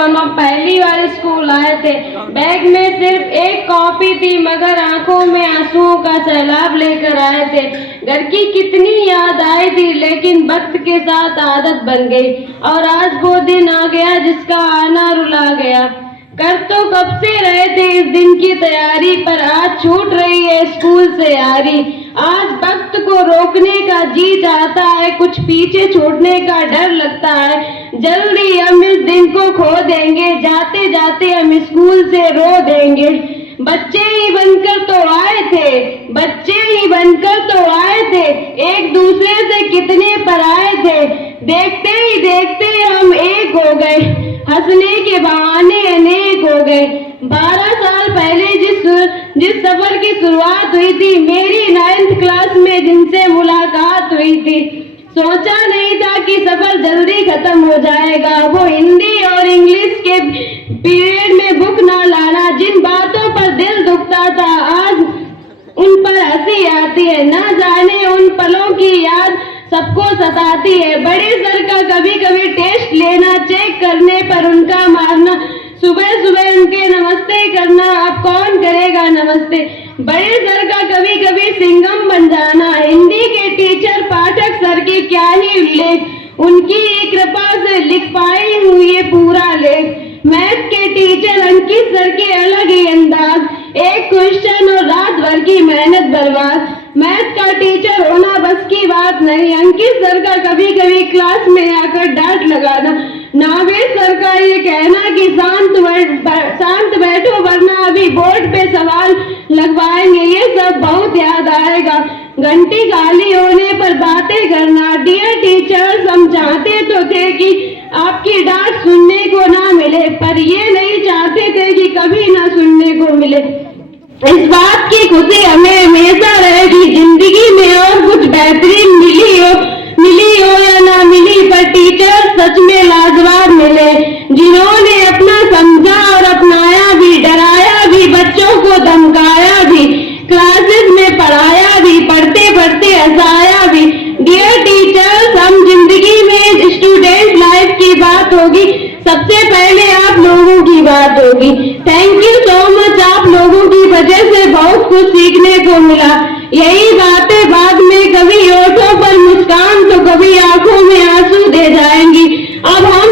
दोनों पहली बार स्कूल आए थे। बैग में सिर्फ एक कॉपी थी, मगर आंखों में आंसुओं का सैलाब लेकर आए थे। घर की कितनी याद आई थी, लेकिन वक्त के साथ आदत बन गई और आज वो दिन आ गया जिसका आना रुला गया। कर तो कब से रहे थे इस दिन की तैयारी, पर आज छूट रही है स्कूल से यारी। आज वक्त को रोकने का जी चाहता है, कुछ पीछे छोड़ने का डर लगता है। जल्दी हम इस दिन को खो देंगे, जाते जाते हम स्कूल से रो देंगे। बच्चे ही बनकर तो आए थे, बच्चे ही बनकर तो आए थे, एक दूसरे से कितने पराए थे। देखते ही देखते हम एक हो गए, हंसने के बहाने अनेक हो गए। 12 साल पहले जिस सफर की शुरुआत हुई थी, मेरी 9th क्लास में जिनसे मुलाकात हुई थी, सोचा नहीं था कि सफर जल्दी खत्म हो जाएगा। वो हिंदी और इंग्लिश के पीरियड में बुक ना लाना, जिन बातों पर दिल दुखता था, आज उन पर हंसी आती है। ना जाने उन पलों की याद सबको सताती है। बड़े सर का कभी कभी टेस्ट लेना, चेक करने पर उनका मारना, सुबह सुबह उनके नमस्ते करना, अब कौन करेगा नमस्ते। बड़े सर का कभी कभी सिंघम बन जाना, हिंदी के टीचर पाठक सर के क्या ही उल्लेख, उनकी कृपा से लिख पाई हूँ ये पूरा लेख। मैथ के टीचर अंकित सर के अलग ही अंदाज, एक क्वेश्चन और रात भर की मेहनत बर्बाद। मैथ का टीचर होना बस की बात नहीं, अंकित सर का कभी कभी क्लास में आकर डांट लगाना, नागेश सर का ये कहना कि शांत बैठो वरना अभी बोर्ड पे सवाल लगवाएंगे, ये सब बहुत याद आएगा। घंटी खाली होने पर बातें करना, डियर टीचर्स हम चाहते तो थे कि आपकी डांट सुनने को ना मिले, पर ये नहीं चाहते थे कि कभी ना सुनने को मिले। इस बात की खुशी हमें हमेशा रहेगी, जिंदगी में और कुछ बेहतरीन मिली हो या ना मिली, पर टीचर सच में लाजवाब मिले, जिन्होंने अपना समझा और अपनाया भी, डराया भी, बच्चों को धमकाया भी, क्लासेस में पढ़ाया भी, पढ़ते पढ़ते हंसाया भी। डियर टीचर्स, हम जिंदगी में स्टूडेंट लाइफ की बात होगी, सबसे पहले आप लोगों की बात होगी। थैंक यू सो मच, आप लोगों की वजह से बहुत कुछ सीखने को मिला। यही बातें बाद में कभी होठों पर मुस्कान तो कभी आंखों में आंसू दे जाएंगी। अब हम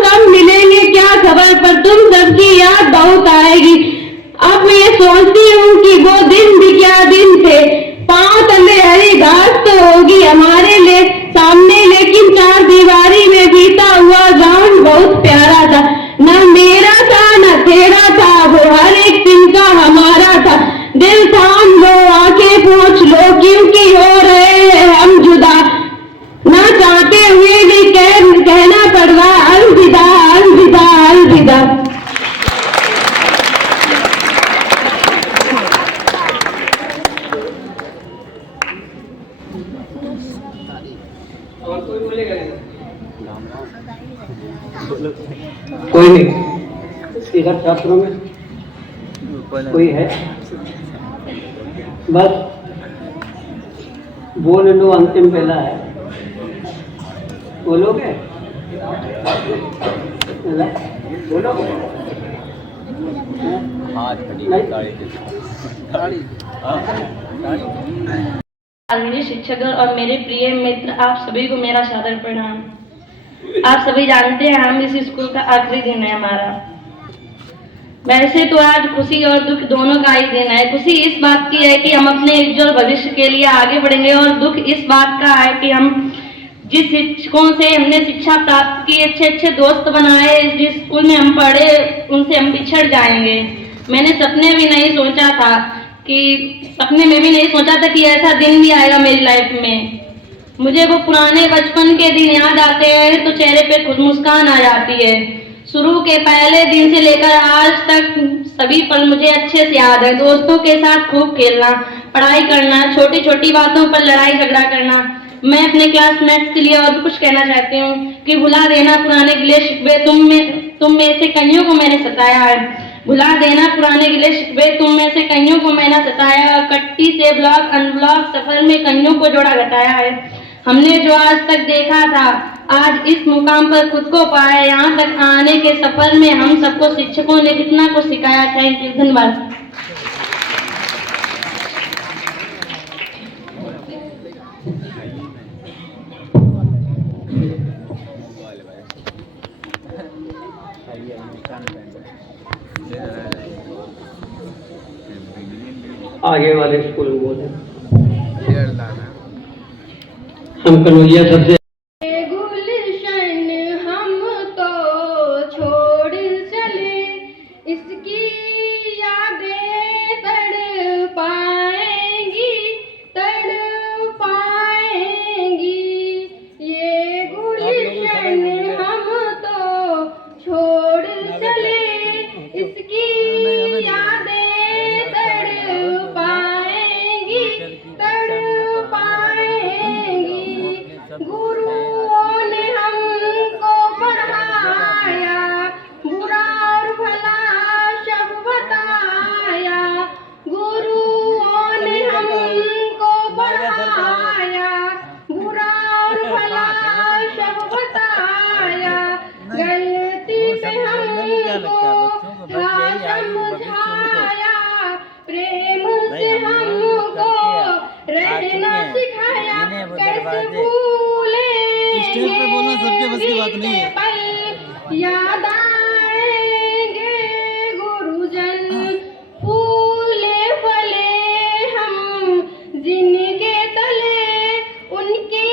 कब मिलेंगे क्या खबर, पर तुम सबकी याद बहुत आएगी। अब मैं सोचती हूँ कि वो दिन भी क्या दिन थे, पांव तले हरी घास तो होगी हमारे लिए सामने, लेकिन चार दीवारी में बीता हुआ ग्राउंड बहुत प्यारा था। न मेरा था न तेरा था, वो हर एक दिन का हमारा था। दिल थाम लो, आंखें पोंछ लो, क्योंकि हो रहे हैं हम जुदा, ना चाहते हुए भी कहना पड़ रहा अलविदा अलविदा अलविदा। कोई नहीं इधर छात्रों में कोई है? बस बोल लो, अंतिम पहला है, बोलोगे? बोलो मेरे शिक्षक और मेरे प्रिय मित्र, आप सभी को मेरा सादर प्रणाम। आप सभी जानते हैं हम इस स्कूल का आखिरी दिन है हमारा। वैसे तो आज खुशी और दुख दोनों का ही दिन है। खुशी इस बात की है कि हम अपने उज्जवल भविष्य के लिए आगे बढ़ेंगे, और दुख इस बात का है कि हम जिस शिक्षकों से हमने शिक्षा प्राप्त की, अच्छे अच्छे दोस्त बनाए, जिस स्कूल में हम पढ़े, उनसे हम बिछड़ जाएंगे। मैंने सपने में भी नहीं सोचा था कि ऐसा दिन भी आएगा मेरी लाइफ में। मुझे वो पुराने बचपन के दिन याद आते हैं तो चेहरे पे खुद मुस्कान आ जाती है। शुरू के पहले दिन से लेकर आज तक सभी पल मुझे अच्छे से याद है। दोस्तों के साथ खूब खेलना, पढ़ाई करना, छोटी छोटी बातों पर लड़ाई झगड़ा करना। मैं अपने क्लासमेट्स के लिए और कुछ कहना चाहती हूँ कि भुला देना पुराने गिले शिकवे, तुम में से कईयों को मैंने सताया है। भुला देना पुराने गिले शिकवे, तुम में से कईयों को मैंने सताया, और कट्टी से ब्लॉक अनब्लॉक सफर में कईयों को जोड़ा घटाया है। हमने जो आज तक देखा था आज इस मुकाम पर खुद को पाया। यहाँ तक आने के सफर में हम सबको शिक्षकों ने कितना कुछ सिखाया। थैंक यू, धन्यवाद। आगे वाले स्कूल में बोले हम कन्हैया सबसे गुलशन हम तो छोड़ चले, इसकी यादें तड़ पाएंगी, तड़ पाएंगी। ये गुलशन हम तो छोड़ चले, इसकी यादें तड़ पाएंगी, तड़ पाएंगी। गुरुओं ने हमको पढ़ाया, बुरा और भला सब बताया। गुरुओं ने हमको पढ़ाया, बुरा और भला सब बताया। गलती पे हमको समझाया, प्रेम से हमको रहना सिखाया। कैसे भूले स्टेज पे बोलना सबके बस की बात नहीं है। पल याद आएंगे गुरुजन, फूले फले हम जिनके तले उनकी।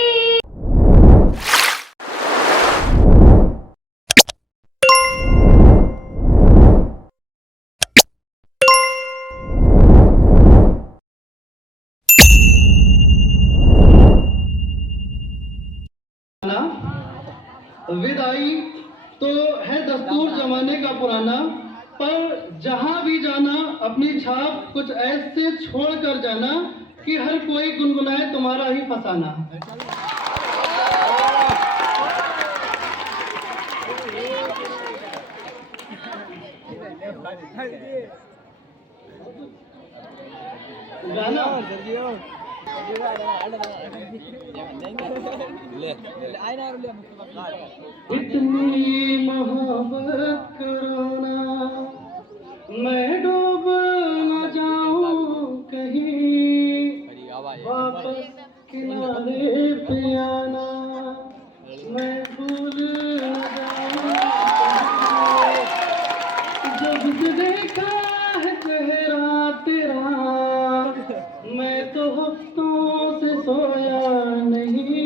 विदाई तो है दस्तूर जमाने का पुराना, पर जहां भी जाना अपनी छाप कुछ ऐसे छोड़ कर जाना कि हर कोई गुनगुनाए तुम्हारा ही फसाना। गाना इतनी मोहब्बत करो ना, मैं डूब न जाऊं कहीं, वापस किनारे पे आना, मैं भूल न जाऊं। जब से देखा है चेहरा तेरा, मैं तो हफ्तों से सोया नहीं।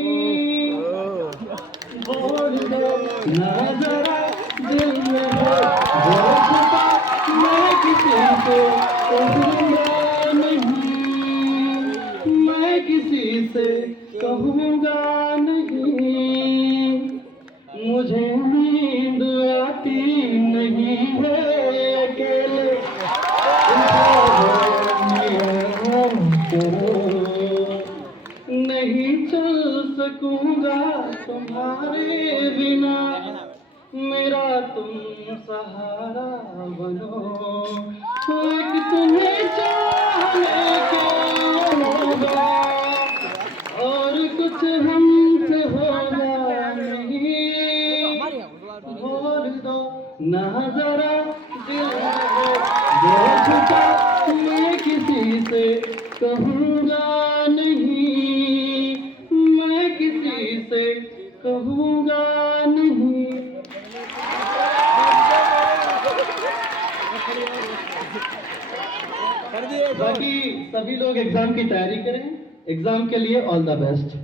बोल दो ना जरा दिल में हो जो छुपा, मैं किसी से कहूँगा नहीं, मैं किसी से कहूँगा नहीं। मुझे नींद आती नहीं है अकेले, नहीं चल सकूंगा तुम्हारे बिना, मेरा तुम सहारा बनो। एक तुम्हें चाहने के होगा और कुछ हमसे होगा नहीं। बोल दो ना जरा दिल में जो छुपा, मैं किसी से कहूँगा नहीं, मैं किसी से कहूँगा नहीं। बाकी सभी लोग एग्जाम की तैयारी करें, एग्जाम के लिए ऑल द बेस्ट।